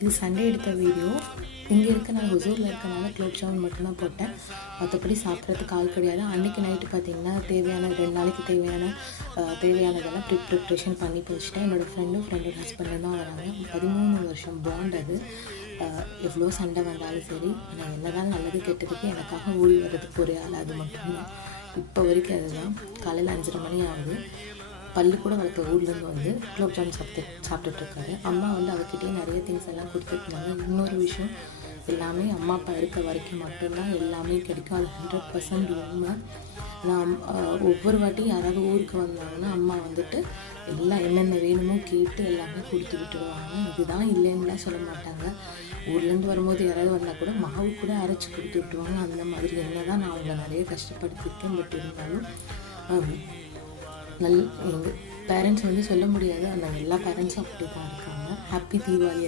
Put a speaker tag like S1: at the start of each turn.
S1: இது சண்டே எடுத்த வீடியோ இங்கே இருக்க நான் ஹுசூரில் இருக்கனால குலோப் ஜாமுன் மட்டும்தான் போட்டேன். மற்றபடி சாப்பிட்றதுக்கு ஆள் கிடையாது. அன்றைக்கி நைட்டு பார்த்தீங்கன்னா தேவையான ரெண்டு நாளைக்கு தேவையான தேவையானதெல்லாம் ப்ரி ப்ரிப்ரேஷன் பண்ணி வச்சுட்டேன் என்னோடய ஃப்ரெண்டும் ஃப்ரெண்டோட ஹஸ்பண்டும் தான் வராங்க. பதிமூணு வருஷம் பாண்ட் அது. எவ்வளோ சண்டை வந்தாலும் சரி நான் என்னதான் நல்லது கெட்டதுக்கு எனக்காக ஓடி வர்றதுக்கு ஒரே ஆள் அது மட்டும்தான். இப்போ வரைக்கும் அதுதான். காலையில் அஞ்சரை மணி ஆகுது. பல்லு கூட வளர்க்க ஊர்லேருந்து வந்து குலோப் ஜாமுன் சாப்பிட்டு சாப்பிட்டுட்ருக்காரு. அம்மா வந்து அவர்கிட்டயே நிறைய திங்ஸ் எல்லாம் கொடுத்துருக்காங்க இன்னொரு விஷயம் எல்லாமே அம்மா அப்பா இருக்க வரைக்கும் மட்டும்தான் எல்லாமே கிடைக்கும். அது ஹண்ட்ரட் பர்சன்ட் உண்மை. நான் ஒவ்வொரு வாட்டியும் யாராவது ஊருக்கு வந்தாங்கன்னா அம்மா வந்துட்டு எல்லாம் என்னென்ன வேணுமோ கேட்டு எல்லாமே கொடுத்து விட்டுருவாங்க. இதுதான் இல்லைன்னுலாம் சொல்ல மாட்டாங்க. ஊர்லேருந்து வரும்போது யாராவது வந்தால் கூட மாவு கூட அரைச்சி கொடுத்து விட்டுருவாங்க. அந்த மாதிரி என்ன தான் நான் அவங்கள நிறைய கஷ்டப்படுத்திருக்கேன் பட் இருந்தாலும் நல் எங்கள் பேரண்ட்ஸ் வந்து சொல்ல முடியாது. ஆனால் எல்லா பேரண்ட்ஸும் அப்படி தான் இருக்காங்க. ஹாப்பி தீபாவளி